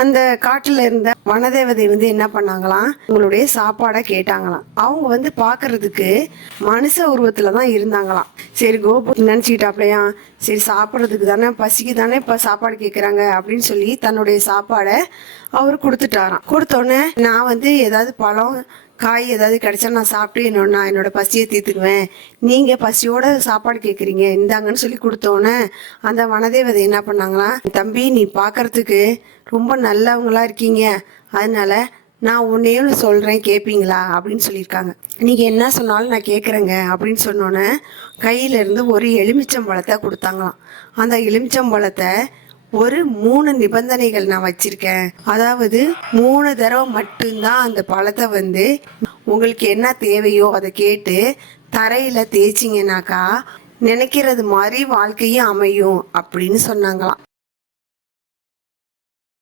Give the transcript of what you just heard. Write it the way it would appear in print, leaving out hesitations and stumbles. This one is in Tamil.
அந்த காட்டுல இருந்த வனதேவதை என்ன பண்ணாங்களாம், உங்களுடைய சாப்பாடை கேட்டாங்களாம். அவங்க பாக்குறதுக்கு மனுஷ உருவத்துல தான் இருந்தாங்களாம். சரி கோபு நினைச்சுக்கிட்டாப்லையா, சரி சாப்பிட்றதுக்கு தானே, பசிக்கு தானே இப்ப சாப்பாடு கேட்குறாங்க அப்படின்னு சொல்லி தன்னுடைய சாப்பாடை அவரு கொடுத்துட்டாராம். கொடுத்தோடனே நான் ஏதாவது பழம் காய் ஏதாவது கிடைச்சா நான் சாப்பிட்டு என்னோட பசியை தீர்த்துக்குவேன், நீங்க பசியோட சாப்பாடு கேட்குறீங்க இந்தாங்கன்னு சொல்லி கொடுத்தோன்னே அந்த வனதேவதை என்ன பண்ணாங்களாம், தம்பி நீ பார்க்கறதுக்கு ரொம்ப நல்லவங்களா இருக்கீங்க, அதனால நான் ஒன்னேன்னு சொல்கிறேன் கேட்பீங்களா அப்படின்னு சொல்லியிருக்காங்க. நீங்கள் என்ன சொன்னாலும் நான் கேட்குறேங்க அப்படின்னு சொன்னோன்னே கையிலேருந்து ஒரு எலுமிச்சம்பழத்தை கொடுத்தாங்களாம். அந்த எலுமிச்சம்பழத்தை ஒரு 3 நிபந்தனைகள் நான் வச்சிருக்கேன். அதாவது 3 தடவை மட்டும்தான் அந்த பழத்தை உங்களுக்கு என்ன தேவையோ அதை கேட்டு தரையில் தேய்ச்சிங்கனாக்கா நினைக்கிறது மாதிரி வாழ்க்கையும் அமையும் அப்படின்னு சொன்னாங்களாம்.